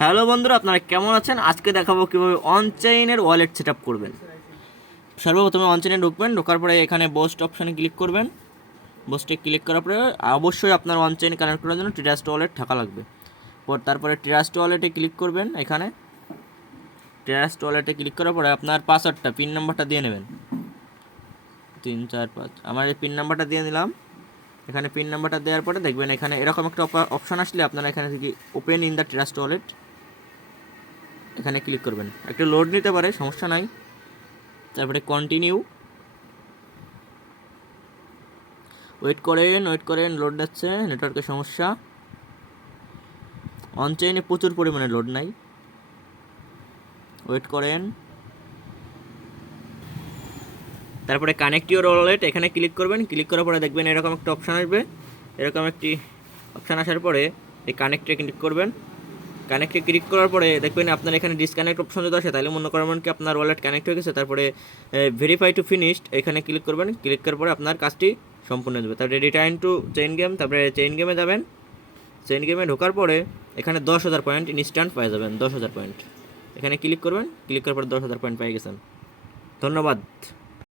Hello বন্ধুরা, আপনারা কেমন আছেন? আজকে দেখাবো কীভাবে অনচাইনের ওয়ালেট সেট আপ করবেন। সর্বপ্রথমে অনচাইনে ঢুকবেন, ঢোকার পরে এখানে বোস্ট অপশানে ক্লিক করবেন। বোস্টে ক্লিক করার পরে অবশ্যই আপনার অনচাইন কানেক্ট করার জন্য ট্রাস্ট ওয়ালেট থাকা লাগবে। তারপরে ট্রাস্ট ওয়ালেটে ক্লিক করবেন। এখানে ট্রাস্ট ওয়ালেটে ক্লিক করার পরে আপনার পাসওয়ার্ডটা পিন নাম্বারটা দিয়ে নেবেন, 345। আমার এই পিন নাম্বারটা দিয়ে নিলাম। এখানে পিন নাম্বারটা দেওয়ার পরে দেখবেন এখানে এরকম একটা অপশান আসলে আপনারা এখানে থেকে open in the trust wallet এখানে ক্লিক করবেন। একটু লোড নিতে পারে, সমস্যা নাই। তারপরে কন্টিনিউ, ওয়েট করেন, লোড যাচ্ছে, নেটওয়ার্কের সমস্যা। অনচাইনে প্রচুর পরিমাণে লোড নাই, ওয়েট করেন। তারপরে কানেক্ট ইউর ওয়ালেট এখানে ক্লিক করবেন। ক্লিক করার পরে দেখবেন এরকম একটা অপশান আসবে। এরকম একটি অপশান আসার পরে এই কানেক্টে ক্লিক করবেন। কানেক্টে ক্লিক করার পরে দেখবেন আপনার এখানে ডিসকানেক্ট অপশন যদি আসে তাহলে মনে করবেন কি আপনার ওয়ালেট কানেক্ট হয়ে গেছে। তারপরে ভেরিফাই টু ফিনিশড এখানে ক্লিক করবেন। ক্লিক করার পরে আপনার কাজটি সম্পূর্ণ হয়ে যাবে। তারপরে রিটার্ন টু চেইন গেম, তারপরে চেইন গেমে যাবেন। চেইন গেমে ঢোকার পরে এখানে 10,000 পয়েন্ট ইনস্ট্যান্ট পেয়ে যাবেন। 10,000 পয়েন্ট এখানে ক্লিক করবেন। ক্লিক করার পরে 10,000 পয়েন্ট পেয়ে গেছেন। ধন্যবাদ।